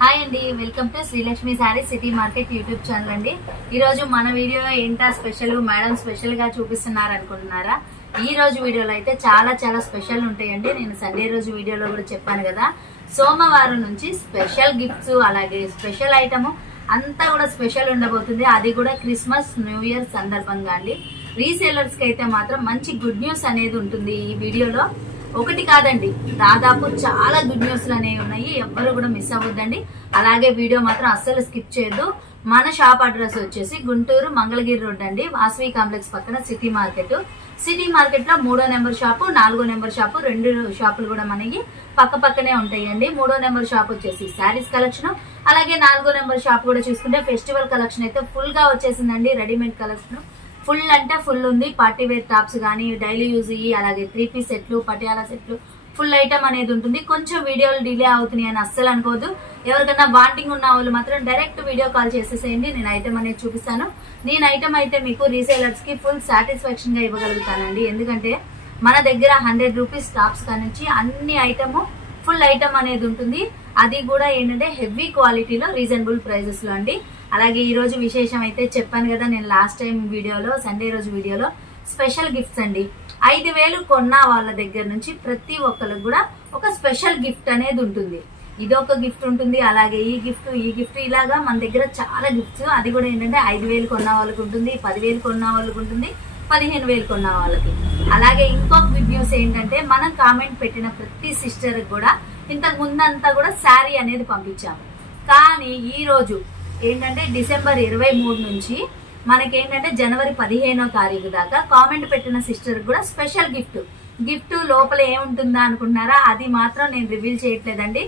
Hi అండి, welcome to Srilakshmi sorry city market YouTube channel అండి. ఈ రోజు మన వీడియో ఏంటా స్పెషల్, మేడం స్పెషల్ గా చూపిస్తున్నారు అనుకుంటున్నారా? ఈ రోజు వీడియోలో అయితే చాలా చాలా స్పెషల్ ఉంటాయండి. నేను సండే రోజు వీడియోలో కూడా చెప్పాను కదా, సోమవారం నుంచి స్పెషల్ గిఫ్ట్స్ అలాగే స్పెషల్ ఐటమ్ అంతా కూడా స్పెషల్ ఉండబోతుంది. అది కూడా క్రిస్మస్ న్యూ ఇయర్ సందర్భంగా అండి. రీసేలర్స్ కి అయితే మాత్రం మంచి గుడ్ న్యూస్ అనేది ఉంటుంది ఈ వీడియోలో. ఒకటి కాదండి, దాదాపు చాలా గుడ్ న్యూస్లు అనేవి ఉన్నాయి. ఎవ్వరు కూడా మిస్ అవ్వద్దండి. అలాగే వీడియో మాత్రం అస్సలు స్కిప్ చేయొద్దు. మన షాప్ అడ్రస్ వచ్చేసి గుంటూరు మంగళగిరి రోడ్ అండి, వాసవి కాంప్లెక్స్ పక్కన సిటీ మార్కెట్. సిటీ మార్కెట్ లో 3వ నెంబర్ షాపు, 4వ నెంబర్ షాపు, 2 షాపులు కూడా మనకి పక్క పక్కనే ఉంటాయండి. 3వ నెంబర్ షాప్ వచ్చేసి శారీస్ కలెక్షన్, అలాగే 4వ నెంబర్ షాప్ కూడా చూసుకుంటే ఫెస్టివల్ కలెక్షన్ అయితే ఫుల్ గా వచ్చేసిందండి. రెడీమేడ్ కలెక్షన్ ఫుల్ అంటే ఫుల్ ఉంది. పార్టీ వేర్ టాప్స్ గానీ, డైలీ యూజ్ అలాగే 3 పీస్ సెట్లు, పటియాలా సెట్లు, ఫుల్ ఐటమ్ అనేది ఉంటుంది. కొంచెం వీడియోలు డిలే అవుతున్నాయి అని అస్సలు అనుకోవద్దు. ఎవరికైనా వాంటింగ్ ఉన్న వాళ్ళు మాత్రం డైరెక్ట్ వీడియో కాల్ చేసేసేయండి, నేను ఐటమ్ అనేది చూపిస్తాను. నేను ఐటమ్ అయితే మీకు రీసేలర్స్ కి ఫుల్ సాటిస్ఫాక్షన్ గా ఇవ్వగలుగుతానండి. ఎందుకంటే మన దగ్గర 100 రూపీస్ టాప్స్ కానించి అన్ని ఐటమ్ ఫుల్ ఐటమ్ అనేది ఉంటుంది. అది కూడా ఏంటంటే హెవీ క్వాలిటీలో రీజనబుల్ ప్రైజెస్ లో అండి. అలాగే ఈ రోజు విశేషం అయితే చెప్పాను కదా, నేను లాస్ట్ టైం వీడియోలో సండే రోజు వీడియోలో స్పెషల్ గిఫ్ట్స్ అండి. 5,000 కొన్న వాళ్ళ దగ్గర నుంచి ప్రతి ఒక్కరికి కూడా ఒక స్పెషల్ గిఫ్ట్ అనేది ఉంటుంది. ఇదొక గిఫ్ట్ ఉంటుంది, అలాగే ఈ గిఫ్ట్ ఇలాగా మన దగ్గర చాలా గిఫ్ట్స్. అది కూడా ఏంటంటే 5,000 కొన్న వాళ్ళకి ఉంటుంది, 10,000 కొన్న వాళ్ళకి ఉంటుంది, 15,000 కొన్న వాళ్ళకి. అలాగే ఇంకొక గుడ్ న్యూస్ ఏంటంటే, మనం కామెంట్ పెట్టిన ప్రతి సిస్టర్ కూడా ఇంతకు ముందంతా కూడా శారీ అనేది పంపించాము. కానీ ఈ రోజు ఏంటంటే డిసెంబర్ 23 నుంచి మనకేంటంటే జనవరి 15వ తారీఖు దాకా కామెంట్ పెట్టిన సిస్టర్ కూడా స్పెషల్ గిఫ్ట్ లోపల ఏముంటుందా అనుకుంటున్నారా? అది మాత్రం నేను రివీల్ చేయట్లేదండి.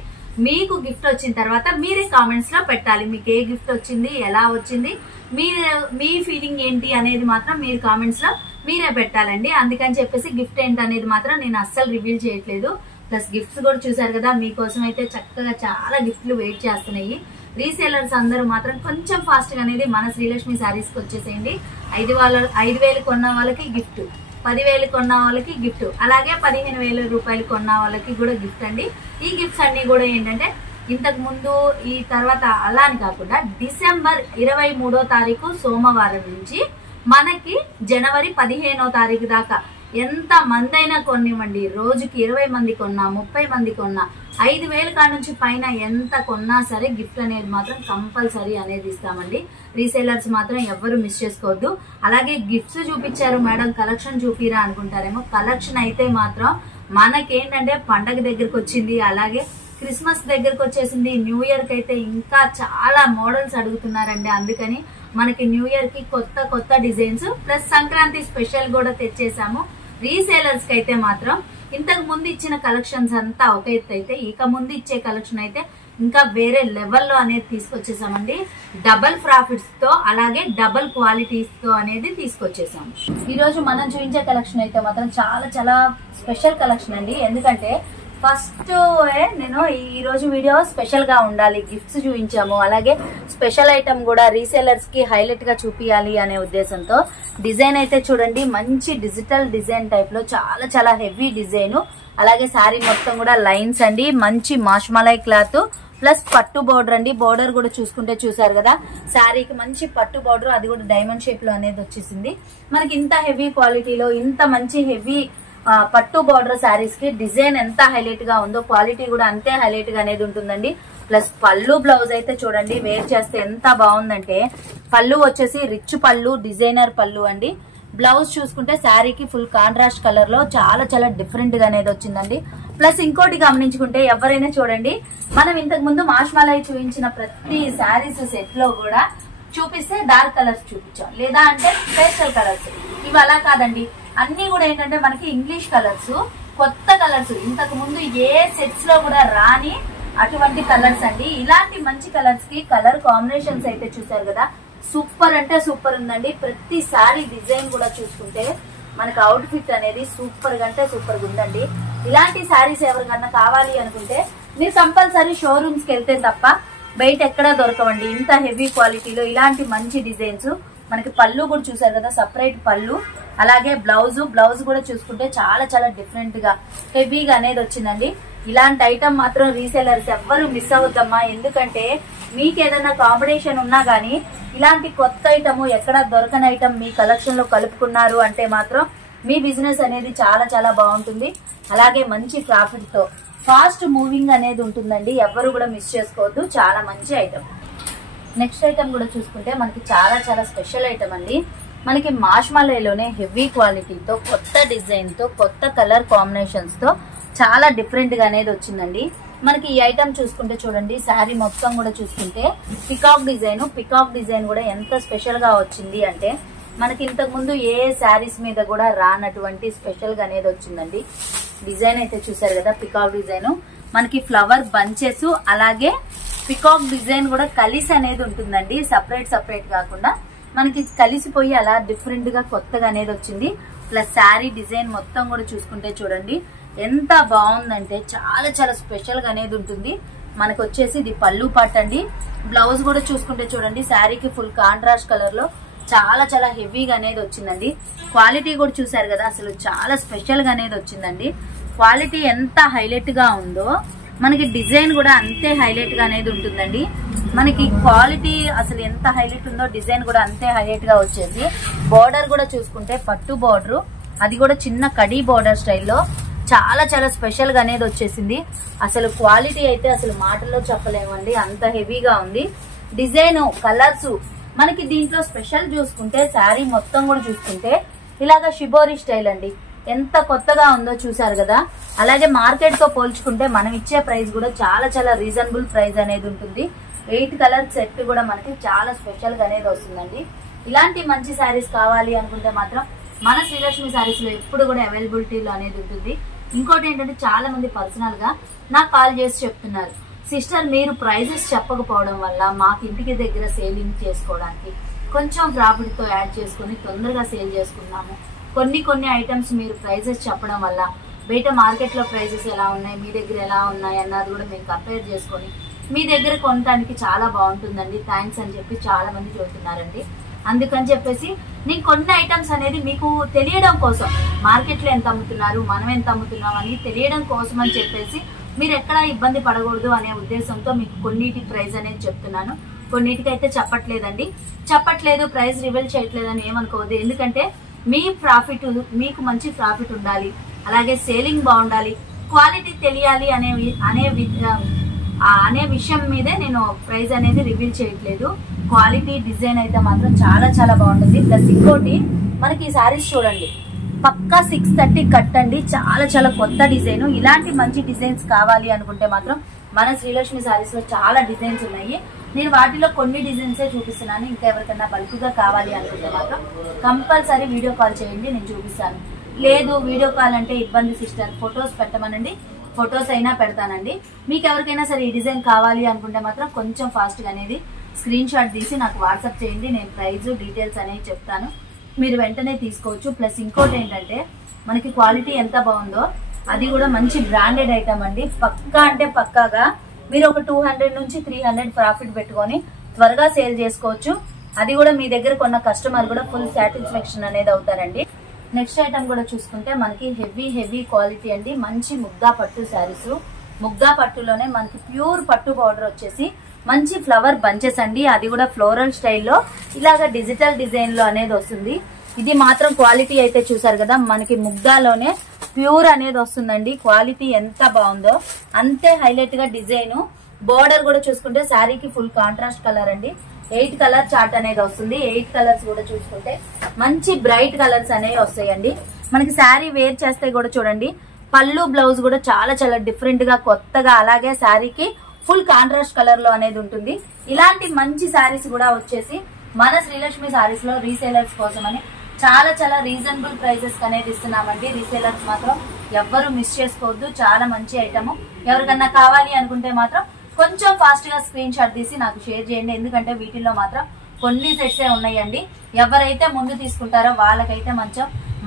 మీకు గిఫ్ట్ వచ్చిన తర్వాత మీరే కామెంట్స్ లో పెట్టాలి. మీకు ఏ గిఫ్ట్ వచ్చింది, ఎలా వచ్చింది, మీ ఫీలింగ్ ఏంటి అనేది మాత్రం మీరు కామెంట్స్ లో మీరే పెట్టాలండి. అందుకని చెప్పేసి గిఫ్ట్ ఏంటి అనేది మాత్రం నేను అస్సలు రివీల్ చేయట్లేదు. ప్లస్ గిఫ్ట్స్ కూడా చూసారు కదా, మీకోసం అయితే చక్కగా చాలా గిఫ్ట్లు వెయిట్ చేస్తున్నాయి. రీసేలర్స్ అందరూ మాత్రం కొంచెం ఫాస్ట్ గా అనేది మన శ్రీలక్ష్మి శారీస్ కి వచ్చేసేయండి. 5,000 కొన్న వాళ్ళకి గిఫ్ట్, 10,000 కొన్న వాళ్ళకి గిఫ్ట్, అలాగే 15,000 రూపాయలు కొన్న వాళ్ళకి కూడా గిఫ్ట్ అండి. ఈ గిఫ్ట్స్ అన్ని కూడా ఏంటంటే ఇంతకు ముందు ఈ తర్వాత అలా అని కాకుండా డిసెంబర్ 23వ తారీఖు సోమవారం నుంచి మనకి జనవరి 15వ తారీఖు దాకా ఎంత మంది అయినా కొనివ్వండి, రోజుకి 20 మంది కొన్నా, 30 మంది కొన్నా, 5,000 కాడ నుంచి పైన ఎంత కొన్నా సరే గిఫ్ట్ అనేది మాత్రం కంపల్సరీ అనేది ఇస్తామండి. రీసేలర్స్ మాత్రం ఎవరు మిస్ చేసుకోవద్దు. అలాగే గిఫ్ట్స్ చూపించారు మేడం, కలెక్షన్ చూపిరా అనుకుంటారేమో. కలెక్షన్ అయితే మాత్రం మనకేంటంటే పండగ దగ్గరకు వచ్చింది, అలాగే క్రిస్మస్ దగ్గరకు వచ్చేసింది. న్యూ ఇయర్ కి అయితే ఇంకా చాలా మోడల్స్ అడుగుతున్నారండి. అందుకని మనకి న్యూ ఇయర్ కి కొత్త డిజైన్స్ ప్లస్ సంక్రాంతి స్పెషల్ కూడా తెచ్చేసాము. రీసేలర్స్ కి అయితే మాత్రం ఇంతకు ముందు ఇచ్చిన కలెక్షన్స్ అంతా ఒక ఎత్తు అయితే, ఇక ముందు ఇచ్చే కలెక్షన్ అయితే ఇంకా వేరే లెవెల్లో అనేది తీసుకొచ్చేసామండి. డబల్ ప్రాఫిట్స్ తో అలాగే డబల్ క్వాలిటీస్ తో అనేది తీసుకొచ్చేసాము. ఈ రోజు మనం చూపించే కలెక్షన్ అయితే మాత్రం చాలా చాలా స్పెషల్ కలెక్షన్ అండి. ఎందుకంటే ఫస్ట్ నేను ఈ రోజు వీడియో స్పెషల్ గా ఉండాలి, గిఫ్ట్స్ చూపించాము, అలాగే స్పెషల్ ఐటమ్ కూడా రీసేలర్స్ కి హైలైట్ గా చూపించాలి అనే ఉద్దేశంతో డిజైన్ అయితే చూడండి, మంచి డిజిటల్ డిజైన్ టైప్ లో చాలా చాలా హెవీ డిజైన్. అలాగే శారీ మొత్తం కూడా లైన్స్ అండి, మంచి మాష్మలై క్లాత్ ప్లస్ పట్టు బోర్డర్ అండి. బోర్డర్ కూడా చూసుకుంటే చూసారు కదా, శారీకి మంచి పట్టు బోర్డర్, అది కూడా డైమండ్ షేప్ లో అనేది వచ్చేసింది. మనకి ఇంత హెవీ క్వాలిటీలో ఇంత మంచి హెవీ పట్టు బార్డర్ శారీస్ కి డిజైన్ ఎంత హైలైట్ గా ఉందో క్వాలిటీ కూడా అంతే హైలైట్ గా అనేది ఉంటుందండి. ప్లస్ పళ్ళు బ్లౌజ్ అయితే చూడండి, వేర్ చేస్తే ఎంత బాగుందంటే, పళ్ళు వచ్చేసి రిచ్ పళ్ళు, డిజైనర్ పళ్ళు అండి. బ్లౌజ్ చూసుకుంటే శారీకి ఫుల్ కాంట్రాస్ట్ కలర్ లో చాలా చాలా డిఫరెంట్ గా అనేది వచ్చిందండి. ప్లస్ ఇంకోటి గమనించుకుంటే ఎవరైనా చూడండి, మనం ఇంతకు ముందు మాష్మలై చూపించిన ప్రతి శారీస్ సెట్ లో కూడా చూపిస్తే డార్క్ కలర్స్ చూపించాం, లేదా అంటే పేస్టల్ కలర్స్. ఇవి అలా కాదండి, అన్ని కూడా ఏంటంటే మనకి ఇంగ్లీష్ కలర్స్, కొత్త కలర్స్, ఇంతకు ముందు ఏ సెట్స్ లో కూడా రాని అటువంటి కలర్స్ అండి. ఇలాంటి మంచి కలర్స్ కి కలర్ కాంబినేషన్స్ అయితే చూసారు కదా, సూపర్ అంటే సూపర్ ఉందండి. ప్రతి సారీ డిజైన్ కూడా చూసుకుంటే మనకి అవుట్ ఫిట్ అనేది సూపర్ గా అంటే సూపర్ గా ఉందండి. ఇలాంటి సారీస్ ఎవరికన్నా కావాలి అనుకుంటే మీరు కంపల్సరీ షోరూమ్స్ కి వెళ్తే తప్ప బయట ఎక్కడా దొరకవండి. ఇంత హెవీ క్వాలిటీలో ఇలాంటి మంచి డిజైన్స్. మనకి పళ్ళు కూడా చూసారు కదా, సపరేట్ పళ్ళు, అలాగే బ్లౌజ్ కూడా చూసుకుంటే చాలా చాలా డిఫరెంట్ గా హెవీగా అనేది వచ్చిందండి. ఇలాంటి ఐటమ్ మాత్రం రీసేలర్స్ ఎవ్వరు మిస్ అవుద్దమ్మా. ఎందుకంటే మీకు ఏదైనా కాంబినేషన్ ఉన్నా గానీ ఇలాంటి కొత్త ఐటమ్ ఎక్కడ దొరకని ఐటమ్ మీ కలెక్షన్ లో కలుపుకున్నారు అంటే మాత్రం మీ బిజినెస్ అనేది చాలా చాలా బాగుంటుంది. అలాగే మంచి ప్రాఫిట్ తో ఫాస్ట్ మూవింగ్ అనేది ఉంటుందండి. ఎవ్వరు కూడా మిస్ చేసుకోవద్దు. చాలా మంచి ఐటమ్. నెక్స్ట్ ఐటమ్ కూడా చూసుకుంటే మనకి చాలా చాలా స్పెషల్ ఐటమ్ అండి. మనకి మార్ష్మలోనే హెవీ క్వాలిటీతో కొత్త డిజైన్ తో కొత్త కలర్ కాంబినేషన్స్ తో చాలా డిఫరెంట్ గా అనేది వచ్చిందండి. మనకి ఈ ఐటమ్ చూసుకుంటే చూడండి, శారీ మొత్తం కూడా చూసుకుంటే పికాక్ డిజైన్ కూడా ఎంత స్పెషల్ గా వచ్చింది అంటే మనకి ఇంతకు ముందు ఏ శారీస్ మీద కూడా రానటువంటి స్పెషల్ గా అనేది వచ్చిందండి. డిజైన్ అయితే చూసారు కదా, పికాక్ డిజైన్ మనకి ఫ్లవర్ బంచెస్ అలాగే పికాక్ డిజైన్ కూడా కలిసి అనేది ఉంటుందండి. సపరేట్ కాకుండా మనకి కలిసిపోయి అలా డిఫరెంట్ గా కొత్తగా అనేది వచ్చింది. ప్లస్ శారీ డిజైన్ మొత్తం కూడా చూసుకుంటే చూడండి ఎంత బాగుందంటే చాలా చాలా స్పెషల్ గా అనేది ఉంటుంది. మనకు వచ్చేసి ఇది పళ్ళు పార్ట్ అండి. బ్లౌజ్ కూడా చూసుకుంటే చూడండి శారీకి ఫుల్ కాంట్రాస్ట్ కలర్ లో చాలా చాలా హెవీగా అనేది వచ్చిందండి. క్వాలిటీ కూడా చూసారు కదా, అసలు చాలా స్పెషల్ గా అనేది వచ్చిందండి. క్వాలిటీ ఎంత హైలైట్ గా ఉందో మనకి డిజైన్ కూడా అంతే హైలైట్ గా అనేది ఉంటుందండి. మనకి క్వాలిటీ అసలు ఎంత హైలైట్ ఉందో డిజైన్ కూడా అంతే హైలైట్ గా వచ్చేసి బోర్డర్ కూడా చూసుకుంటే పట్టు బోర్డర్, అది కూడా చిన్న కడీ బోర్డర్ స్టైల్లో చాలా చాలా స్పెషల్ గా అనేది వచ్చేసింది. అసలు క్వాలిటీ అయితే అసలు మాటల్లో చెప్పలేమండి, అంత హెవీగా ఉంది. డిజైన్ కలర్స్ మనకి దీంట్లో స్పెషల్ చూసుకుంటే శారీ మొత్తం కూడా చూసుకుంటే ఇలాగా షిబోరి స్టైల్ అండి. ఎంత కొత్తగా ఉందో చూసారు కదా. అలాగే మార్కెట్ తో పోల్చుకుంటే మనం ఇచ్చే ప్రైస్ కూడా చాలా చాలా రీజనబుల్ ప్రైస్ అనేది ఉంటుంది. 8 కలర్ సెట్ కూడా మనకి చాలా స్పెషల్ గా అనేది వస్తుందండి. ఇలాంటి మంచి శారీస్ కావాలి అనుకుంటే మాత్రం మన శ్రీలక్ష్మి శారీస్ లో ఎప్పుడు కూడా అవైలబిలిటీలో అనేది ఉంటుంది. ఇంకోటి ఏంటంటే చాలా మంది పర్సనల్ గా నాకు కాల్ చేసి చెప్తున్నారు, సిస్టర్ మీరు ప్రైజెస్ చెప్పకపోవడం వల్ల మాకు ఇంటికి దగ్గర సేలింగ్ చేసుకోవడానికి కొంచెం ప్రాఫిట్ తో యాడ్ చేసుకుని తొందరగా సేల్ చేసుకున్నాము. కొన్ని ఐటమ్స్ మీరు ప్రైజెస్ చెప్పడం వల్ల బయట మార్కెట్ లో ప్రైజెస్ ఎలా ఉన్నాయి, మీ దగ్గర ఎలా ఉన్నాయి అన్నది కూడా మేము కంపేర్ చేసుకొని మీ దగ్గర కొనడానికి చాలా బాగుంటుందండి, థ్యాంక్స్ అని చెప్పి చాలా మంది చెబుతున్నారండి. అందుకని చెప్పేసి నేను కొన్ని ఐటమ్స్ అనేది మీకు తెలియడం కోసం, మార్కెట్ లో ఎంత అమ్ముతున్నారు మనం ఎంత అమ్ముతున్నాం అని తెలియడం కోసం అని చెప్పేసి మీరు ఎక్కడా ఇబ్బంది పడకూడదు అనే ఉద్దేశంతో మీకు కొన్నిటి ప్రైస్ అనేది చెప్తున్నాను. కొన్నిటికి అయితే చెప్పట్లేదు ప్రైస్ రివీల్ చేయట్లేదు అని ఏమనుకోవద్దు. ఎందుకంటే మీ ప్రాఫిట్, మీకు మంచి ప్రాఫిట్ ఉండాలి, అలాగే సేలింగ్ బాగుండాలి, క్వాలిటీ తెలియాలి అనే విషయం మీదే నేను ప్రైస్ అనేది రివీల్ చేయట్లేదు. క్వాలిటీ డిజైన్ అయితే మాత్రం చాలా చాలా బాగుంటుంది. ప్లస్ ఇంకోటి మనకి ఈ సారీస్ చూడండి పక్కా 630 కట్ అండి. చాలా చాలా కొత్త డిజైన్. ఇలాంటి మంచి డిజైన్స్ కావాలి అనుకుంటే మాత్రం మన శ్రీలక్ష్మి సారీస్ లో చాలా డిజైన్స్ ఉన్నాయి. నేను వాటిలో కొన్ని డిజైన్సే చూపిస్తున్నాను. ఇంకా ఎవరికైనా బల్క్ గా కావాలి అనుకుంటే మాత్రం కంపల్సరీ వీడియో కాల్ చేయండి, నేను చూపిస్తాను. లేదు వీడియో కాల్ అంటే ఇబ్బంది సిస్టర్, ఫొటోస్ పెట్టమనండి, ఫొటోస్ అయినా పెడతానండి. మీకు ఎవరికైనా సరే ఈ డిజైన్ కావాలి అనుకుంటే మాత్రం కొంచెం ఫాస్ట్ గా అనేది స్క్రీన్ షాట్ తీసి నాకు వాట్సాప్ చేయండి. నేను ప్రైస్ డీటెయిల్స్ అనేవి చెప్తాను, మీరు వెంటనే తీసుకోవచ్చు. ప్లస్ ఇంకోటి ఏంటంటే మనకి క్వాలిటీ ఎంత బాగుందో, అది కూడా మంచి బ్రాండెడ్ ఐటమ్ అండి. పక్కా అంటే పక్కాగా మీరు ఒక 200 నుంచి 300 ప్రాఫిట్ పెట్టుకొని త్వరగా సేల్ చేసుకోవచ్చు. అది కూడా మీ దగ్గర కొన్న కస్టమర్ కూడా ఫుల్ సాటిస్ఫాక్షన్ అనేది అవుతారండి. నెక్స్ట్ ఐటమ్ కూడా చూసుకుంటే మనకి హెవీ క్వాలిటీ అండి. మంచి ముగ్గా పట్టు శారీస్, ముగ్గా పట్టులోనే మనకి ప్యూర్ పట్టు బార్డర్ వచ్చేసి మంచి ఫ్లవర్ బంచెస్ అండి. అది కూడా ఫ్లోరల్ స్టైల్లో ఇలాగా డిజిటల్ డిజైన్ లో అనేది వస్తుంది. ఇది మాత్రం క్వాలిటీ అయితే చూసారు కదా, మనకి ముగ్గాలోనే ప్యూర్ అనేది వస్తుందండి. క్వాలిటీ ఎంత బాగుందో అంతే హైలైట్ గా డిజైన్. బోర్డర్ కూడా చూసుకుంటే శారీకి ఫుల్ కాంట్రాస్ట్ కలర్ అండి. 8 కలర్ చార్ట్ అనేది వస్తుంది. 8 కలర్స్ కూడా చూసుకుంటే మంచి బ్రైట్ కలర్స్ అనేవి వస్తాయండి. మనకి శారీ వేర్ చేస్తే కూడా చూడండి పళ్ళు బ్లౌజ్ కూడా చాలా చాలా డిఫరెంట్ గా కొత్తగా, అలాగే శారీకి ఫుల్ కాంట్రాస్ట్ కలర్ లో అనేది ఉంటుంది. ఇలాంటి మంచి శారీస్ కూడా వచ్చేసి మన శ్రీలక్ష్మి శారీస్ లో రీసేలర్స్ కోసం అని చాలా చాలా రీజనబుల్ ప్రైసెస్ అనేది ఇస్తున్నామండి. రీసేలర్స్ మాత్రం ఎవ్వరూ మిస్ చేసుకోవద్దు, చాలా మంచి ఐటమ్. ఎవరికన్నా కావాలి అనుకుంటే మాత్రం కొంచెం ఫాస్ట్ గా స్క్రీన్ షాట్ తీసి నాకు షేర్ చేయండి. ఎందుకంటే వీటిల్లో మాత్రం కొన్ని సెట్సే ఉన్నాయండి. ఎవరైతే ముందు తీసుకుంటారో వాళ్ళకైతే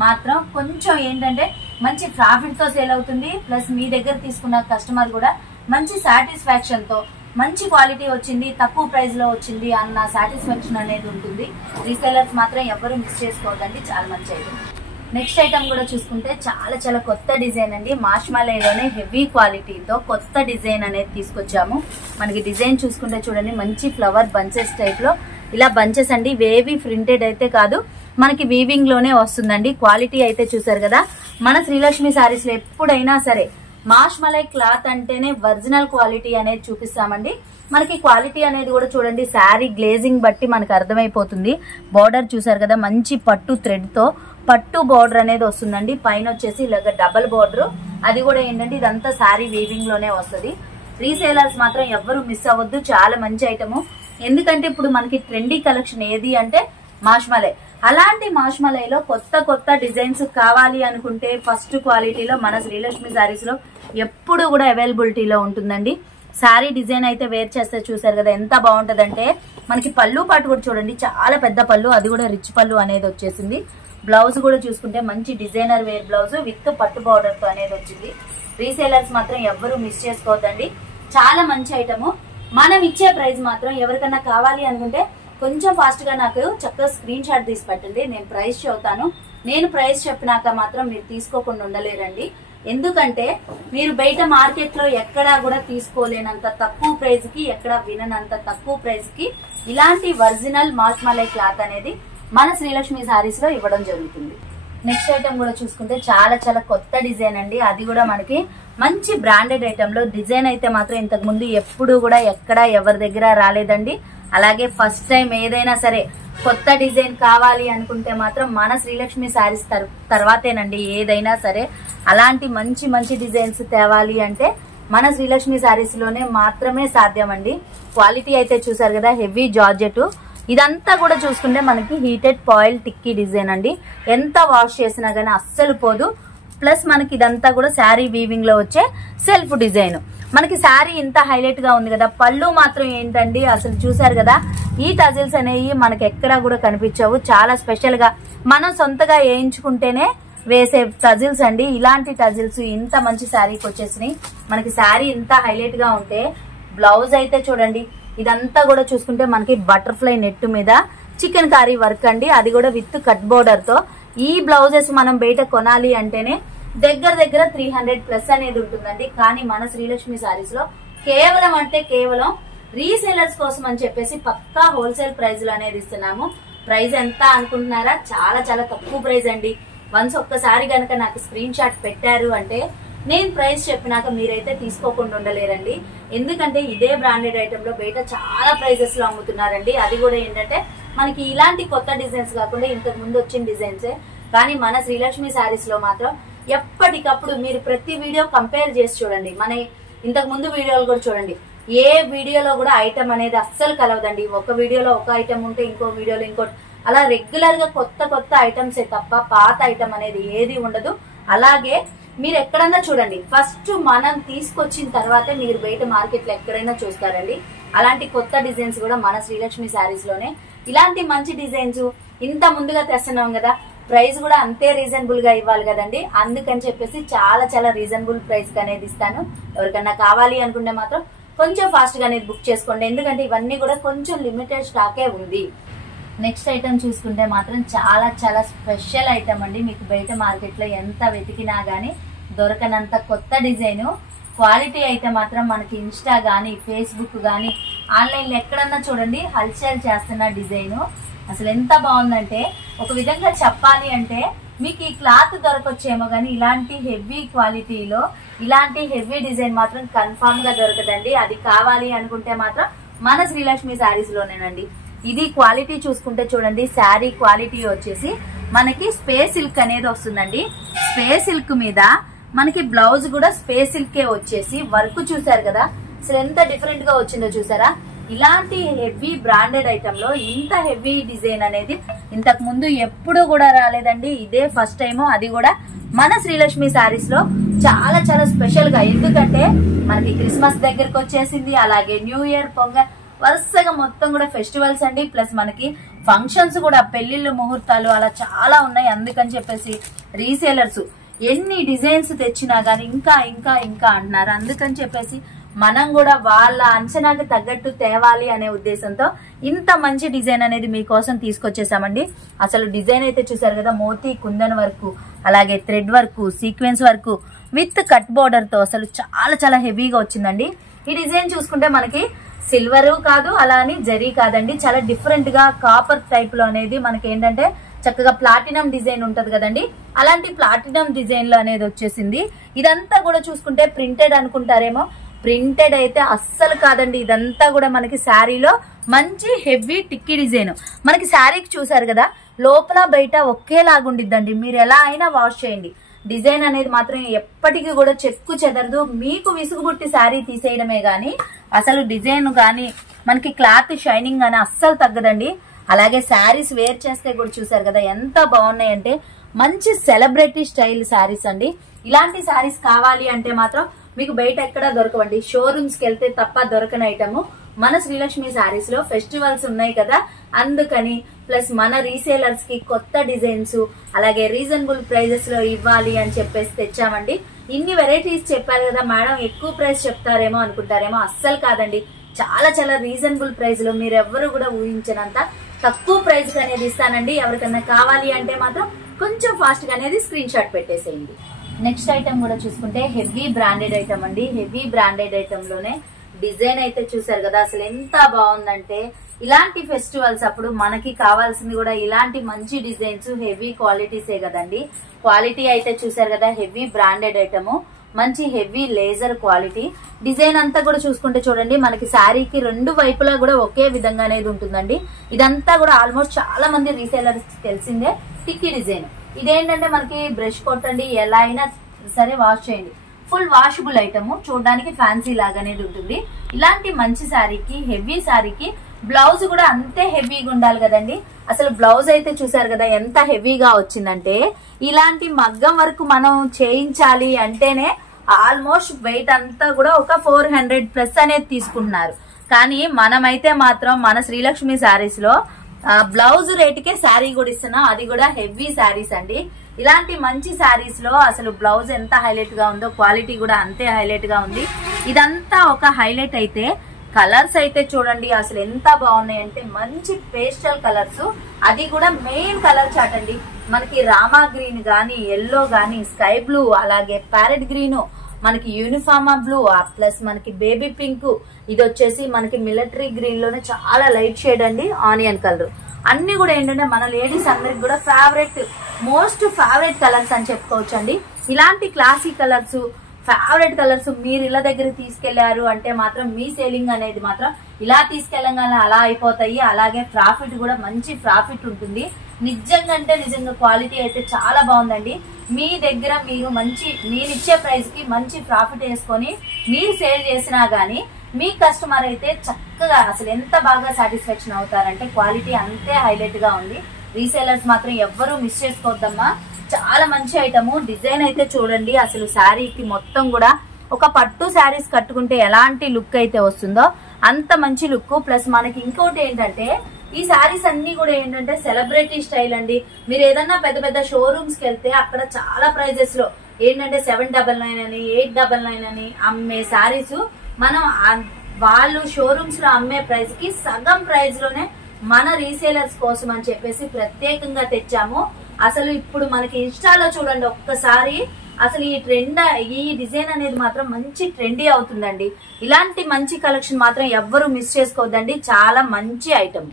మాత్రం కొంచెం ఏంటంటే మంచి ప్రాఫిట్ తో సేల్ అవుతుంది. ప్లస్ మీ దగ్గర తీసుకున్న కస్టమర్ కూడా మంచి సాటిస్ఫాక్షన్ తో మంచి క్వాలిటీ వచ్చింది, తక్కువ ప్రైస్ లో వచ్చింది అన్న సాటిస్ఫాక్షన్ అనేది ఉంటుంది. రీసేలర్స్ మాత్రం ఎవరు మిస్ చేసుకోవద్దండి, చాలా మంచి ఐటమ్. నెక్స్ట్ ఐటమ్ కూడా చూసుకుంటే చాలా చాలా కొత్త డిజైన్ అండి. మార్ష్మలైలోనే హెవీ క్వాలిటీతో కొత్త డిజైన్ అనేది తీసుకొచ్చాము. మనకి డిజైన్ చూసుకుంటే చూడండి, మంచి ఫ్లవర్ బంచెస్ టైప్ లో ఇలా బంచెస్ అండి. వేవీ ప్రింటెడ్ అయితే కాదు, మనకి వీవింగ్ లోనే వస్తుందండి. క్వాలిటీ అయితే చూసారు కదా. మన శ్రీలక్ష్మి సారీస్ లో ఎప్పుడైనా సరే మార్ష్మలై క్లాత్ అంటేనే ఒరిజినల్ క్వాలిటీ అనేది చూపిస్తామండి. మనకి క్వాలిటీ అనేది కూడా చూడండి, శారీ గ్లేజింగ్ బట్టి మనకు అర్థమైపోతుంది. బార్డర్ చూసారు కదా, మంచి పట్టు థ్రెడ్ తో పట్టు బార్డర్ అనేది వస్తుందండి. పైన వచ్చేసి ఇలాగ డబల్ బార్డర్, అది కూడా ఏంటంటే ఇదంతా శారీ వీవింగ్ లోనే వస్తుంది. రీసేలర్స్ మాత్రం ఎవ్వరు మిస్ అవ్వద్దు, చాలా మంచి ఐటమ్. ఎందుకంటే ఇప్పుడు మనకి ట్రెండీ కలెక్షన్ ఏది అంటే మార్ష్మలై. అలాంటి మార్ష్మలైలో కొత్త కొత్త డిజైన్స్ కావాలి అనుకుంటే ఫస్ట్ క్వాలిటీలో మన శ్రీలక్ష్మి సారీస్ లో ఎప్పుడు కూడా అవైలబిలిటీలో ఉంటుందండి. శారీ డిజైన్ అయితే వేర్ చేస్తే చూసారు కదా ఎంత బాగుంటదంటే, మనకి పళ్ళు పాటు కూడా చూడండి, చాలా పెద్ద పళ్ళు, అది కూడా రిచ్ పళ్ళు అనేది వచ్చేసింది. బ్లౌజ్ కూడా చూసుకుంటే మంచి డిజైనర్ వేర్ బ్లౌజ్ విత్ పట్టు బార్డర్ తో అనేది వచ్చింది. రీసేలర్స్ మాత్రం ఎవ్వరు మిస్ చేసుకోవద్దండి, చాలా మంచి ఐటమ్. మనం ఇచ్చే ప్రైస్ మాత్రం ఎవరికన్నా కావాలి అనుకుంటే కొంచెం ఫాస్ట్ గా నాకు చక్కగా స్క్రీన్ షాట్ తీసి పెట్టండి. నేను ప్రైస్ చెబుతాను. నేను ప్రైస్ చెప్పినాక మాత్రం మీరు తీసుకోకుండా ఉండలేరండి. ఎందుకంటే మీరు బయట మార్కెట్ లో ఎక్కడా కూడా తీసుకోలేనంత తక్కువ ప్రైస్ కి, ఎక్కడ విననంత తక్కువ ప్రైస్ కి ఇలాంటి ఒరిజినల్ మార్ష్మలై క్లాత్ అనేది మన శ్రీలక్ష్మి సారీస్ లో ఇవ్వడం జరుగుతుంది. నెక్స్ట్ ఐటమ్ కూడా చూసుకుంటే చాలా చాలా కొత్త డిజైన్ అండి. అది కూడా మనకి మంచి బ్రాండెడ్ ఐటమ్ లో డిజైన్ అయితే మాత్రం ఇంతకు ముందు ఎప్పుడు కూడా ఎక్కడ ఎవరి దగ్గర రాలేదండి. అలాగే ఫస్ట్ టైం ఏదైనా సరే కొత్త డిజైన్ కావాలి అనుకుంటే మాత్రం మన శ్రీలక్ష్మి సారీస్ తర్వాతేనండి ఏదైనా సరే. అలాంటి మంచి మంచి డిజైన్స్ తేవాలి అంటే మన శ్రీలక్ష్మి సారీస్ లోనే మాత్రమే సాధ్యం అండి. క్వాలిటీ అయితే చూసారు కదా, హెవీ జార్జెట్. ఇదంతా కూడా చూసుకుంటే మనకి హీటెడ్ పాయిల్ టిక్కీ డిజైన్ అండి. ఎంత వాష్ చేసినా గానీ అస్సలు పోదు. ప్లస్ మనకి ఇదంతా కూడా శారీ వీవింగ్ లో వచ్చే సెల్ఫ్ డిజైన్. మనకి శారీ ఇంత హైలైట్ గా ఉంది కదా, పళ్ళు మాత్రం ఏంటండి అసలు చూసారు కదా, ఈ టజిల్స్ అనేవి మనకి ఎక్కడా కూడా కనిపించవు. చాలా స్పెషల్ గా మనం సొంతగా వేయించుకుంటేనే వేసే టజిల్స్ అండి. ఇలాంటి టజిల్స్ ఇంత మంచి శారీకి వచ్చేసినాయి. మనకి శారీ ఇంత హైలైట్ గా ఉంటే బ్లౌజ్ అయితే చూడండి, ఇదంతా కూడా చూసుకుంటే మనకి బటర్ఫ్లై నెట్ మీద చికెన్ కారీ వర్క్ అండి. అది కూడా విత్ కట్ బోర్డర్ తో. ఈ బ్లౌజెస్ మనం బయట కొనాలి అంటేనే దగ్గర దగ్గర 300+ అనేది ఉంటుందండి. కానీ మన శ్రీలక్ష్మి సారీస్ లో కేవలం అంటే కేవలం రీసేలర్స్ కోసం అని చెప్పేసి పక్కా హోల్సేల్ ప్రైస్ లో అనేది ఇస్తున్నాము. ప్రైస్ ఎంత అనుకుంటున్నారా? చాలా చాలా తక్కువ ప్రైస్ అండి. వన్స్ ఒక్కసారి గనక నాకు స్క్రీన్ షాట్ పెట్టారు అంటే నేను ప్రైస్ చెప్పినాక మీరైతే తీసుకోకుండా ఉండలేరండి. ఎందుకంటే ఇదే బ్రాండెడ్ ఐటమ్ లో బయట చాలా ప్రైజెస్ లో అమ్ముతున్నారండి. అది కూడా ఏంటంటే మనకి ఇలాంటి కొత్త డిజైన్స్ కాకుండా ఇంతకు ముందు వచ్చిన డిజైన్సే. కానీ మన శ్రీలక్ష్మి సారీస్ లో మాత్రం ఎప్పటికప్పుడు మీరు ప్రతి వీడియో కంపేర్ చేసి చూడండి. మన ఇంతకు ముందు వీడియోలు కూడా చూడండి. ఏ వీడియోలో కూడా ఐటమ్ అనేది అస్సలు కలవదండి. ఒక వీడియోలో ఒక ఐటమ్ ఉంటే ఇంకో వీడియోలో ఇంకోటి, అలా రెగ్యులర్ గా కొత్త కొత్త ఐటమ్సే తప్ప పాత ఐటమ్ అనేది ఏది ఉండదు. అలాగే మీరు ఎక్కడన్నా చూడండి, ఫస్ట్ మనం తీసుకొచ్చిన తర్వాతే మీరు బయట మార్కెట్ లో ఎక్కడైనా చూస్తారండి. అలాంటి కొత్త డిజైన్స్ కూడా మన శ్రీలక్ష్మి సారీస్ లోనే. ఇలాంటి మంచి డిజైన్స్ ఇంత ముందుగా తెస్తున్నాం కదా, ప్రైస్ కూడా అంతే రీజనబుల్ గా ఇవ్వాలి కదండి. అందుకని చెప్పేసి చాలా చాలా రీజనబుల్ ప్రైస్ అనేది ఇస్తాను. ఎవరికన్నా కావాలి అనుకుంటే మాత్రం కొంచెం ఫాస్ట్ గా అనేది బుక్ చేసుకోండి. ఎందుకంటే ఇవన్నీ కూడా కొంచెం లిమిటెడ్ స్టాకే ఉంది. నెక్స్ట్ ఐటమ్ చూసుకుంటే మాత్రం చాలా చాలా స్పెషల్ ఐటమ్ అండి. మీకు బయట మార్కెట్ లో ఎంత వెతికినా గానీ దొరకనంత కొత్త డిజైన్. క్వాలిటీ అయితే మాత్రం మనకి ఇన్స్టా గానీ ఫేస్బుక్ గానీ ఆన్లైన్ లో ఎక్కడన్నా చూడండి హల్చల్ చేస్తున్న డిజైన్. అసలు ఎంత బాగుందంటే ఒక విధంగా చెప్పాలి అంటే మీకు ఈ క్లాత్ దొరకొచ్చేమో గానీ ఇలాంటి హెవీ క్వాలిటీలో ఇలాంటి హెవీ డిజైన్ మాత్రం కన్ఫామ్ గా దొరకదండి. అది కావాలి అనుకుంటే మాత్రం మన శ్రీలక్ష్మి సారీస్ లోనేనండి. ఇది క్వాలిటీ చూసుకుంటే చూడండి, శారీ క్వాలిటీ వచ్చేసి మనకి స్పేస్ సిల్క్ అనేది వస్తుందండి. స్పేస్ సిల్క్ మీద మనకి బ్లౌజ్ కూడా స్పేస్ సిల్కే వచ్చేసి వర్క్ చూసారు కదా, అసలు ఎంత డిఫరెంట్ గా వచ్చిందో చూసారా. ఇలాంటి హెవీ బ్రాండెడ్ ఐటమ్ లో ఇంత హెవీ డిజైన్ అనేది ఇంతకు ముందు ఎప్పుడు కూడా రాలేదండి. ఇదే ఫస్ట్ టైం. అది కూడా మన శ్రీలక్ష్మి సారీస్ లో చాలా చాలా స్పెషల్ గా. ఎందుకంటే మనకి క్రిస్మస్ దగ్గరకు వచ్చేసింది, అలాగే న్యూ ఇయర్, పొంగల్, వరుసగా మొత్తం కూడా ఫెస్టివల్స్ అండి. ప్లస్ మనకి ఫంక్షన్స్ కూడా, పెళ్లిళ్ళు, ముహూర్తాలు అలా చాలా ఉన్నాయి. అందుకని చెప్పేసి రీసేలర్స్ ఎన్ని డిజైన్స్ తెచ్చినా గానీ ఇంకా ఇంకా ఇంకా అంటున్నారు. అందుకని చెప్పేసి మనం కూడా వాళ్ళ అంచనాకి తగ్గట్టు తేవాలి అనే ఉద్దేశంతో ఇంత మంచి డిజైన్ అనేది మీకోసం తీసుకొచ్చేసామండి. అసలు డిజైన్ అయితే చూసారు కదా, మోతీ కుందన్ వర్క్, అలాగే thread work, sequence work with cut border తో అసలు చాలా చాలా హెవీగా వచ్చిందండి. ఈ డిజైన్ చూసుకుంటే మనకి సిల్వర్ కాదు, అలా అని జరీ కాదండి, చాలా డిఫరెంట్ గా కాపర్ టైప్ లో అనేది మనకి ఏంటంటే చక్కగా ప్లాటినం డిజైన్ ఉంటది కదండి, అలాంటి ప్లాటినం డిజైన్ లో అనేది వచ్చేసింది. ఇదంతా కూడా చూసుకుంటే ప్రింటెడ్ అనుకుంటారేమో, ప్రింటెడ్ అయితే అస్సలు కాదండి. ఇదంతా కూడా మనకి శారీలో మంచి హెవీ టిక్కీ డిజైన్. మనకి శారీకి చూసారు కదా, లోపల బయట ఒకేలాగుండిద్దండి. మీరు ఎలా అయినా వాష్ చేయండి, డిజైన్ అనేది మాత్రం ఎప్పటికీ కూడా చెక్కు చెదరదు. మీకు విసుగుబుట్టి శారీ తీసేయడమే గానీ అసలు డిజైన్ గానీ మనకి క్లాత్ షైనింగ్ గానీ అస్సలు తగ్గదండి. అలాగే శారీస్ వేర్ చేస్తే కూడా చూసారు కదా ఎంత బాగున్నాయంటే, మంచి సెలబ్రిటీ స్టైల్ శారీస్ అండి. ఇలాంటి శారీస్ కావాలి అంటే మాత్రం మీకు బయట ఎక్కడా దొరకవండి, షోరూమ్స్ కి వెళ్తే తప్ప దొరకని ఐటమ్ మన శ్రీలక్ష్మి శారీస్ లో. ఫెస్టివల్స్ ఉన్నాయి కదా అందుకని, ప్లస్ మన రీసేలర్స్ కి కొత్త డిజైన్స్ అలాగే రీజనబుల్ ప్రైజెస్ లో ఇవ్వాలి అని చెప్పేసి తెచ్చామండి. ఇన్ని వెరైటీస్ చెప్పారు కదా మేడం, ఎక్కువ ప్రైస్ చెప్తారేమో అనుకుంటారేమో, అస్సలు కాదండి. చాలా చాలా రీజనబుల్ ప్రైస్ లో మీరు ఎవ్వరు కూడా ఊహించినంత తక్కువ ప్రైస్ అనేది ఇస్తానండి. ఎవరికన్నా కావాలి అంటే మాత్రం కొంచెం ఫాస్ట్ గా అనేది స్క్రీన్ షాట్ పెట్టేసేయండి. నెక్స్ట్ ఐటమ్ కూడా చూసుకుంటే హెవీ బ్రాండెడ్ ఐటమ్ అండి. హెవీ బ్రాండెడ్ ఐటమ్ లోనే డిజైన్ అయితే చూసారు కదా, అసలు ఎంత బాగుందంటే ఇలాంటి ఫెస్టివల్స్ అప్పుడు మనకి కావాల్సింది కూడా ఇలాంటి మంచి డిజైన్స్, హెవీ క్వాలిటీసే కదండి. క్వాలిటీ అయితే చూసారు కదా, హెవీ బ్రాండెడ్ ఐటమ్, మంచి హెవీ లేజర్ క్వాలిటీ. డిజైన్ అంతా కూడా చూసుకుంటే చూడండి, మనకి శారీకి రెండు వైపులా కూడా ఒకే విధంగా అనేది ఉంటుందండి. ఇదంతా కూడా ఆల్మోస్ట్ చాలా మంది రీసేలర్స్ తెలిసిందే టిక్కీ డిజైన్. ఇదేంటంటే మనకి బ్రష్ కొట్టండి, ఎలా అయినా సరే వాష్ చేయండి, ఫుల్ వాషబుల్ ఐటమ్, చూడడానికి ఫ్యాన్సీ లాగా అనేది ఉంటుంది. ఇలాంటి మంచి శారీకి, హెవీ శారీకి బ్లౌజ్ కూడా అంతే హెవీగా ఉండాలి కదండి. అసలు బ్లౌజ్ అయితే చూసారు కదా ఎంత హెవీగా వచ్చిందంటే, ఇలాంటి మగ్గం వరకు మనం చేయించాలి అంటేనే ఆల్మోస్ట్ వెయిట్ అంతా కూడా ఒక 400+ అనేది తీసుకుంటున్నారు. కానీ మనమైతే మాత్రం మన శ్రీలక్ష్మి శారీస్ లో బ్లౌజ్ రేటుకే శారీ కూడా ఇస్తున్నాం, అది కూడా హెవీ శారీస్ అండి. ఇలాంటి మంచి శారీస్ లో అసలు బ్లౌజ్ ఎంత హైలైట్ గా ఉందో క్వాలిటీ కూడా అంతే హైలైట్ గా ఉంది. ఇదంతా ఒక హైలైట్ అయితే కలర్స్ అయితే చూడండి అసలు ఎంత బాగున్నాయి అంటే, మంచి పేస్టల్ కలర్స్, అది కూడా మెయిన్ కలర్ చాట్ అండి. మనకి రామా గ్రీన్ గానీ, ఎల్లో గానీ, స్కై బ్లూ, అలాగే ప్యారెట్ గ్రీన్, మనకి యూనిఫార్మా బ్లూ, ప్లస్ మనకి బేబీ పింక్, ఇది వచ్చేసి మనకి మిలిటరీ గ్రీన్ లోనే చాలా లైట్ షేడ్ అండి, ఆనియన్ కలర్. అన్ని కూడా ఏంటంటే మన లేడీస్ అందరికి కూడా ఫేవరెట్, మోస్ట్ ఫేవరెట్ కలర్స్ అని చెప్పుకోవచ్చు అండి. ఇలాంటి క్లాసీ కలర్స్, ఫేవరెట్ కలర్స్ మీరు ఇళ్ళ దగ్గర తీసుకెళ్లారు అంటే మాత్రం మీ సేలింగ్ అనేది మాత్రం ఇలా తీసుకెళ్ళగానే అలా అయిపోతాయి. అలాగే ప్రాఫిట్ కూడా మంచి ప్రాఫిట్ ఉంటుంది. నిజంగా అంటే నిజంగా క్వాలిటీ అయితే చాలా బాగుందండి. మీ దగ్గర మీరు మంచి, మీరు ఇచ్చే ప్రైస్ కి మంచి ప్రాఫిట్ వేసుకొని మీరు సేల్ చేసినా గానీ మీ కస్టమర్ అయితే చక్కగా అసలు ఎంత బాగా సాటిస్ఫాక్షన్ అవుతారంటే, క్వాలిటీ అంతే హైలైట్ గా ఉంది. రీసేలర్స్ మాత్రం ఎవ్వరూ మిస్ చేసుకోవద్దమ్మా, చాలా మంచి ఐటమ్. డిజైన్ అయితే చూడండి అసలు శారీకి మొత్తం కూడా ఒక పట్టు శారీస్ కట్టుకుంటే ఎలాంటి లుక్ అయితే వస్తుందో అంత మంచి లుక్. ప్లస్ మనకి ఇంకోటి ఏంటంటే, ఈ శారీస్ అన్ని కూడా ఏంటంటే సెలబ్రిటీ స్టైల్ అండి. మీరు ఏదన్నా పెద్ద పెద్ద షోరూమ్స్ కి వెళ్తే అక్కడ చాలా ప్రైజెస్ లో ఏంటంటే 799 అని, 899 అని అమ్మే శారీస్ మనం వాళ్ళు షోరూమ్స్ లో అమ్మే ప్రైస్ కి సగం ప్రైస్ లోనే మన రీసేలర్స్ కోసం అని చెప్పేసి ప్రత్యేకంగా తెచ్చాము. అసలు ఇప్పుడు మనకి ఇన్స్టాలో చూడండి ఒక్కసారి, అసలు ఈ డిజైన్ అనేది మాత్రం మంచి ట్రెండీ అవుతుందండి. ఇలాంటి మంచి కలెక్షన్ మాత్రం ఎవ్వరూ మిస్ చేసుకోవద్దండి, చాలా మంచి ఐటమ్.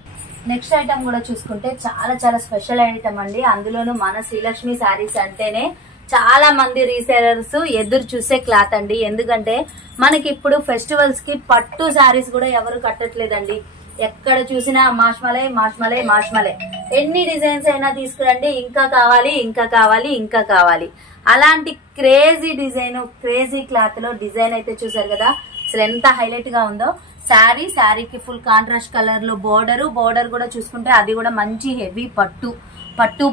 నెక్స్ట్ ఐటమ్ కూడా చూసుకుంటే చాలా చాలా స్పెషల్ ఐటమ్ అండి. అందులోనూ మన శ్రీలక్ష్మి శారీస్ అంటేనే చాలా మంది రీసేలర్స్ ఎదురు చూసే క్లాత్ అండి. ఎందుకంటే మనకి ఇప్పుడు ఫెస్టివల్స్ కి పట్టు శారీస్ కూడా ఎవరు కట్టట్లేదండి. ఎక్కడ చూసినా మాష్మలే మాష్మలే మాష్మలే, ఎన్ని డిజైన్స్ అయినా తీసుకురండి, ఇంకా కావాలి ఇంకా కావాలి ఇంకా కావాలి. అలాంటి క్రేజీ డిజైన్, క్రేజీ క్లాత్ లో డిజైన్ అయితే చూసారు కదా అసలు ఎంత హైలైట్ గా ఉందో. శారీకి ఫుల్ కాంట్రాస్ట్ కలర్ లో బోర్డర్ కూడా చూసుకుంటే అది కూడా మంచి హెవీ పట్టు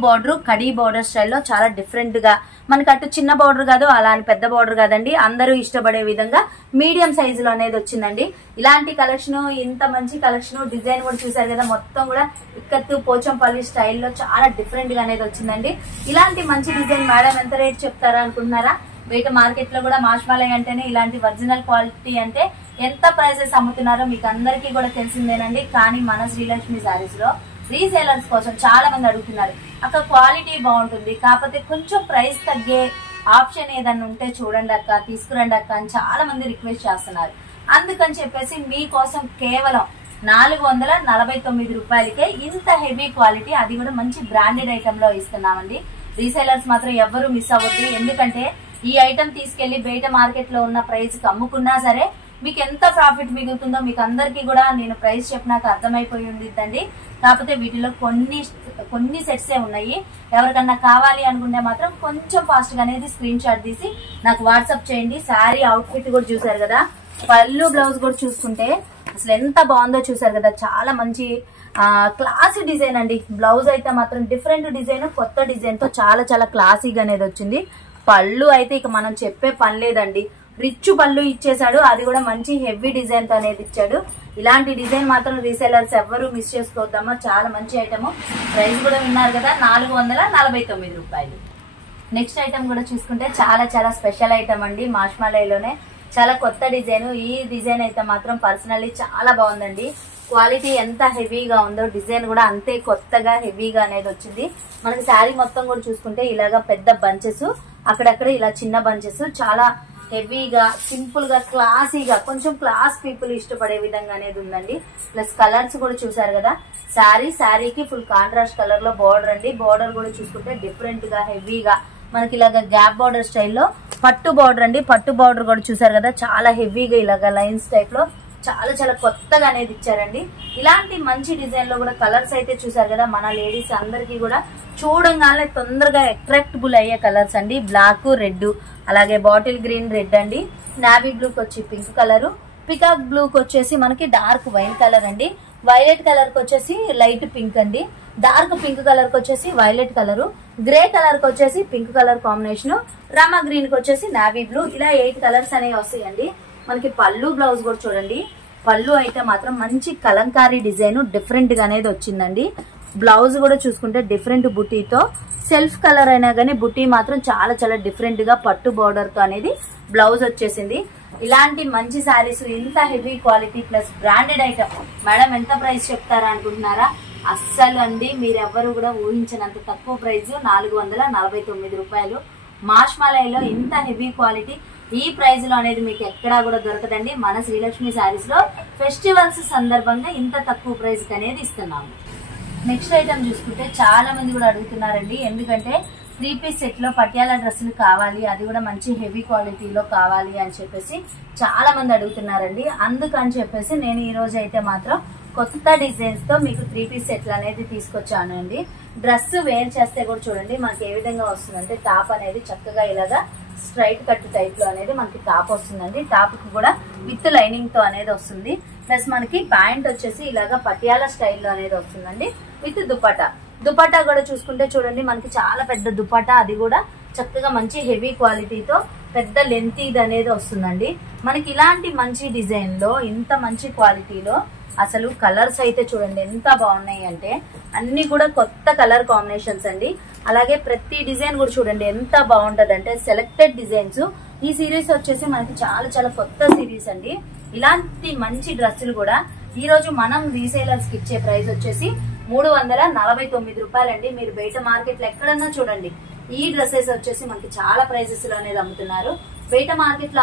బోర్డర్, కడీ బోర్డర్ స్టైల్లో చాలా డిఫరెంట్ గా, మనకి అటు చిన్న బోర్డర్ కాదు అలా అని పెద్ద బోర్డర్ కాదండి, అందరూ ఇష్టపడే విధంగా మీడియం సైజు లో అనేది వచ్చిందండి. ఇలాంటి కలెక్షన్, ఇంత మంచి కలెక్షన్, డిజైన్ కూడా చూసారు కదా మొత్తం కూడా ఇక్కత్తు పోచంపల్లి స్టైల్లో చాలా డిఫరెంట్ గా అనేది వచ్చిందండి. ఇలాంటి మంచి డిజైన్ మేడం ఎంత రేట్ చెప్తారా అనుకుంటున్నారా? బయట మార్కెట్ లో కూడా మాష్మాలై అంటేనే ఇలాంటి ఒరిజినల్ క్వాలిటీ అంటే ఎంత ప్రైసెస్ అమ్ముతున్నారో మీకు అందరికీ కూడా తెలిసిందేనండి. కానీ మన శ్రీలక్ష్మి శారీస్ లో రీసేలర్స్ కోసం చాలా మంది అడుగుతున్నారు, అక్క క్వాలిటీ బాగుంటుంది కాకపోతే కొంచెం ప్రైస్ తగ్గే ఆప్షన్ ఏదన్నా ఉంటే చూడండి అక్క, తీసుకురండి అక్క అని చాలా మంది రిక్వెస్ట్ చేస్తున్నారు. అందుకని చెప్పేసి మీకోసం కేవలం 449 రూపాయలకే ఇంత హెవీ క్వాలిటీ, అది కూడా మంచి బ్రాండెడ్ ఐటమ్ లో ఇస్తున్నామండి. రీసేలర్స్ మాత్రం ఎవరు మిస్ అవ్వద్దు. ఎందుకంటే ఈ ఐటమ్ తీసుకెళ్లి బయట మార్కెట్ లో ఉన్న ప్రైస్ కి అమ్ముకున్నా సరే మీకు ఎంత ప్రాఫిట్ మిగులుతుందో మీకు అందరికీ కూడా నేను ప్రైస్ చెప్పినాక అర్థమైపోయి ఉండిద్దండి. కాకపోతే వీటిలో కొన్ని సెట్స్ ఉన్నాయి. ఎవరికన్నా కావాలి అనుకుంటే మాత్రం కొంచెం ఫాస్ట్ గా అనేది స్క్రీన్ షాట్ తీసి నాకు వాట్సాప్ చేయండి. శారీ అవుట్ ఫిట్ కూడా చూసారు కదా, పళ్ళు బ్లౌజ్ కూడా చూసుకుంటే అసలు ఎంత బాగుందో చూసారు కదా, చాలా మంచి క్లాసీ డిజైన్ అండి. బ్లౌజ్ అయితే మాత్రం డిఫరెంట్ డిజైన్, కొత్త డిజైన్ తో చాలా చాలా క్లాసీగా అనేది వచ్చింది. పళ్ళు అయితే ఇక మనం చెప్పే పని లేదండి, రిచ్ పళ్ళు ఇచ్చేసాడు, అది కూడా మంచి హెవీ డిజైన్ తో అనేది ఇచ్చాడు. ఇలాంటి డిజైన్ మాత్రం రీసేలర్స్ ఎవరు మిస్ చేసుకోవద్దమ్మా, చాలా మంచి ఐటమ్. ప్రైస్ కూడా విన్నారు కదా, 449 రూపాయలు. నెక్స్ట్ ఐటమ్ కూడా చూసుకుంటే చాలా చాలా స్పెషల్ ఐటమ్ అండి, మాష్మాలైలోనే చాలా కొత్త డిజైన్. ఈ డిజైన్ అయితే మాత్రం పర్సనల్లీ చాలా బాగుందండి. క్వాలిటీ ఎంత హెవీగా ఉందో డిజైన్ కూడా అంతే కొత్తగా హెవీగా అనేది వచ్చింది. మనకి శారీ మొత్తం కూడా చూసుకుంటే ఇలాగా పెద్ద బంచెస్, అక్కడక్కడ ఇలా చిన్న బంచెస్, చాలా హెవీగా సింపుల్ గా క్లాసీగా కొంచెం క్లాస్ పీపుల్ ఇష్టపడే విధంగా అనేది ఉందండి. ప్లస్ కలర్స్ కూడా చూసారు కదా, శారీకి ఫుల్ కాంట్రాస్ట్ కలర్ లో బార్డర్ అండి. బార్డర్ కూడా చూసుకుంటే డిఫరెంట్ గా హెవీగా మనకి ఇలాగ గ్యాప్ బార్డర్ స్టైల్లో పట్టు బార్డర్ అండి. పట్టు బార్డర్ కూడా చూసారు కదా, చాలా హెవీగా ఇలాగ లైన్స్ టైప్ లో చాలా చాలా కొత్తగా అనేది ఇచ్చారండి. ఇలాంటి మంచి డిజైన్ లో కూడా కలర్స్ అయితే చూసారు కదా, మన లేడీస్ అందరికీ కూడా చూడంగానే తొందరగా అట్రాక్టబుల్ అయ్యే కలర్స్ అండి. బ్లాక్, రెడ్, అలాగే బాటిల్ గ్రీన్ రెడ్ అండి, నావీ బ్లూకి వచ్చి పింక్ కలర్, పికాక్ బ్లూకి వచ్చేసి మనకి డార్క్ వైన్ కలర్ అండి, వైలెట్ కలర్ కి వచ్చేసి లైట్ పింక్ అండి, డార్క్ పింక్ కలర్ కి వచ్చేసి వైలెట్ కలర్, గ్రే కలర్ కి వచ్చేసి pink colour combination, Rama green కి వచ్చేసి నావీ బ్లూ, ఇలా 8 కలర్స్ అనేవి వస్తాయండి. మనకి పళ్ళు బ్లౌజ్ కూడా చూడండి, పళ్ళు అయితే మాత్రం మంచి కలంకారీ డిజైన్ డిఫరెంట్ గా అనేది వచ్చిందండి. బ్లౌజ్ కూడా చూసుకుంటే డిఫరెంట్ బుటీతో, సెల్ఫ్ కలర్ అయినా కానీ బుటీ మాత్రం చాలా చాలా డిఫరెంట్ గా పట్టు బార్డర్ తో అనేది బ్లౌజ్ వచ్చేసింది. ఇలాంటి మంచి శారీస్ ఇంత heavy quality plus branded item madam ఎంత ప్రైస్ చెప్తారా అనుకుంటున్నారా? అస్సలు అండి మీరెవ్వరు కూడా ఊహించినంత తక్కువ ప్రైస్ 449 రూపాయలు. మాష్మాలైలో ఇంత హెవీ క్వాలిటీ ఈ ప్రైస్ లో అనేది మీకు ఎక్కడా కూడా దొరకదండి. మన శ్రీలక్ష్మి శారీస్ లో ఫెస్టివల్స్ సందర్భంగా ఇంత తక్కువ ప్రైస్ అనేది ఇస్తున్నాము. నెక్స్ట్ ఐటమ్ చూసుకుంటే చాలా మంది కూడా అడుగుతున్నారండి, ఎందుకంటే 3 పీస్ సెట్ లో పటియాలా డ్రెస్సులు కావాలి, అది కూడా మంచి హెవీ క్వాలిటీలో కావాలి అని చెప్పేసి చాలా మంది అడుగుతున్నారండి. అందుకని చెప్పేసి నేను ఈ రోజు అయితే మాత్రం కొత్త డిజైన్స్ తో మీకు 3 పీస్ సెట్లు అనేది తీసుకొచ్చాను అండి. డ్రెస్ వేర్ చేస్తే కూడా చూడండి మనకి ఏ విధంగా వస్తుందంటే, టాప్ అనేది చక్కగా ఇలాగా స్ట్రైట్ కట్ టైప్ లో అనేది మనకి టాప్ వస్తుందండి. టాప్ కి కూడా విత్ లైనింగ్ తో అనేది వస్తుంది. ప్లస్ మనకి ప్యాంట్ వచ్చేసి ఇలాగా పటియాలా స్టైల్లో అనేది వస్తుందండి విత్ దుపట్టా కూడా చూసుకుంటే చూడండి మనకి చాలా పెద్ద దుపట్టా, అది కూడా చక్కగా మంచి హెవీ క్వాలిటీతో పెద్ద లెంత్ ఇది అనేది వస్తుందండి. మనకి ఇలాంటి మంచి డిజైన్ లో ఇంత మంచి క్వాలిటీలో అసలు కలర్స్ అయితే చూడండి ఎంత బాగున్నాయి అంటే, అన్ని కూడా కొత్త కలర్ కాంబినేషన్స్ అండి. అలాగే ప్రతి డిజైన్ కూడా చూడండి ఎంత బాగుంటది అంటే, సెలెక్టెడ్ డిజైన్స్. ఈ సిరీస్ వచ్చేసి మనకి చాలా చాలా కొత్త సిరీస్ అండి. ఇలాంటి మంచి డ్రెస్సులు కూడా ఈ రోజు మనం రీసేలర్స్ కి ఇచ్చే ప్రైస్ వచ్చేసి 349 రూపాయలండి. మీరు బయట మార్కెట్ లో ఎక్కడన్నా చూడండి ఈ డ్రెస్సెస్ వచ్చేసి మనకి చాలా ప్రైజెస్ లో అనేది అమ్ముతున్నారు. బయట మార్కెట్ లో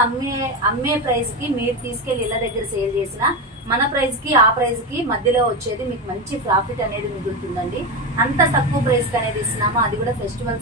అమ్మే ప్రైస్ కి మీరు తీసుకెళ్లి ఇళ్ళ దగ్గర సేల్ చేసిన మన ప్రైస్ కి ఆ ప్రైస్ కి మధ్యలో వచ్చేది మీకు మంచి ప్రాఫిట్ అనేది మిగులుతుందండి. అంత తక్కువ ప్రైస్ కి అనేది ఇస్తున్నాము, అది కూడా ఫెస్టివల్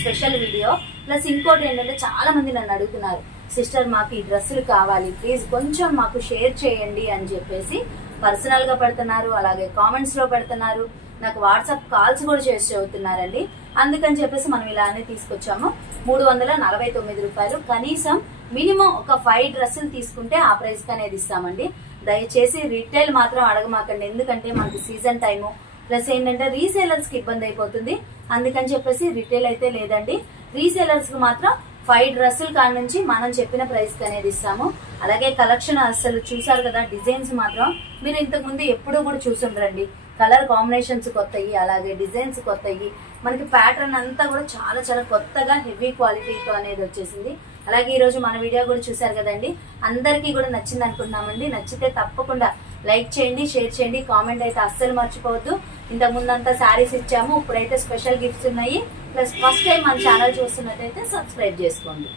స్పెషల్ వీడియో. ప్లస్ ఇంకోటి ఏంటంటే చాలా మంది నన్ను అడుగుతున్నారు, సిస్టర్ మాకు ఈ డ్రెస్సులు కావాలి ప్లీజ్ కొంచెం మాకు షేర్ చేయండి అని చెప్పేసి పర్సనల్ గా పెడుతున్నారు, అలాగే కామెంట్స్ లో పెడుతున్నారు, నాకు వాట్సాప్ కాల్స్ కూడా చేసి చదువుతున్నారండి. అందుకని చెప్పేసి మనం ఇలానే తీసుకొచ్చాము. 349 రూపాయలు. కనీసం మినిమం ఒక 5 డ్రెస్సులు తీసుకుంటే ఆ ప్రైస్ కి అనేది ఇస్తామండి. దయచేసి రిటైల్ మాత్రం అడగమాకండి, ఎందుకంటే మనకి సీజన్ టైము. ప్లస్ ఏంటంటే రీసేలర్స్ కి ఇబ్బంది అయిపోతుంది, అందుకని చెప్పేసి రిటైల్ అయితే లేదండి. రీసేలర్స్ కి మాత్రం 5 డ్రెస్సుల కాడ నుంచి మనం చెప్పిన ప్రైస్ కి అనేది ఇస్తాము. అలాగే కలెక్షన్ అసలు చూసారు కదా, డిజైన్స్ మాత్రం మీరు ఇంతకు ముందు ఎప్పుడూ కూడా చూసుంటారండి. కలర్ కాంబినేషన్స్ కొత్తవి, అలాగే డిజైన్స్ కొత్తవి, మనకి ప్యాటర్న్ అంతా కూడా చాలా చాలా కొత్తగా హెవీ క్వాలిటీతో అనేది వచ్చేసింది. అలాగే ఈ రోజు మన వీడియో కూడా చూసారు కదండి, అందరికీ కూడా నచ్చింది అనుకుంటున్నామండి. నచ్చితే తప్పకుండా లైక్ చేయండి, షేర్ చేయండి, కామెంట్ అయితే అస్సలు మర్చిపోవద్దు. ఇంతకు ముందంతా శారీస్ ఇచ్చాము, ఇప్పుడైతే స్పెషల్ గిఫ్ట్స్ ఉన్నాయి. ప్లస్ ఫస్ట్ టైం మన ఛానల్ చూస్తున్నట్టయితే సబ్స్క్రైబ్ చేసుకోండి.